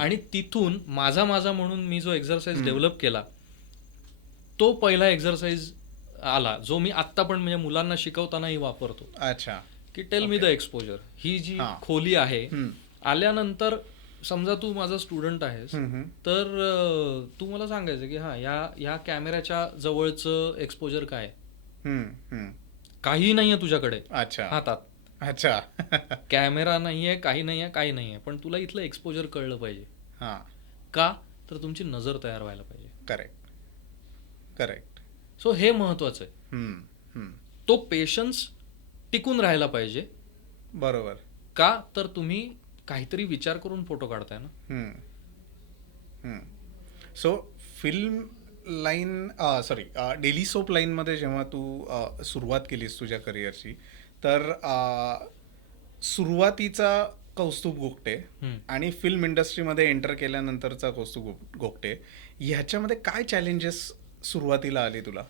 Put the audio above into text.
आणि तिथून माझा माझा म्हणून मी जो एक्झरसाइज डेव्हलप केला तो पहिला एक्झरसाइज आला जो मी आत्ता पण म्हणजे मुलांना शिकवतानाही वापरतो. अच्छा. की टेल मी द एक्सपोजर. ही जी हां. खोली आहे आल्यानंतर समजा तू माझा स्टुडंट आहेस तर तू मला सांगायचं की हा या कॅमेऱ्याच्या जवळचं एक्सपोजर काय आहे? काही नाहीये तुझ्याकडे अच्छा. हातात, अच्छा. कॅमेरा नाहीये, काही नाहीये, काही नाहीये, पण तुला इथलं एक्सपोजर कळलं पाहिजे. हां. का तर तुमची नजर तयार व्हायला पाहिजे. करेक्ट. करेक्ट. सो हे महत्वाचं आहे. तो पेशन्स टिकून राहायला पाहिजे. बरोबर. का तर तुम्ही काहीतरी विचार करून फोटो काढताय ना. So film line sorry daily soap लाईनमध्ये जेव्हा तू सुरुवात केलीस तुझ्या करिअरची तर सुरुवातीचा कौस्तुभ गोगटे आणि फिल्म इंडस्ट्रीमध्ये एंटर केल्यानंतरचा कौस्तुभ गोगटे ह्याच्यामध्ये काय चॅलेंजेस सुरुवातीला आली तुला?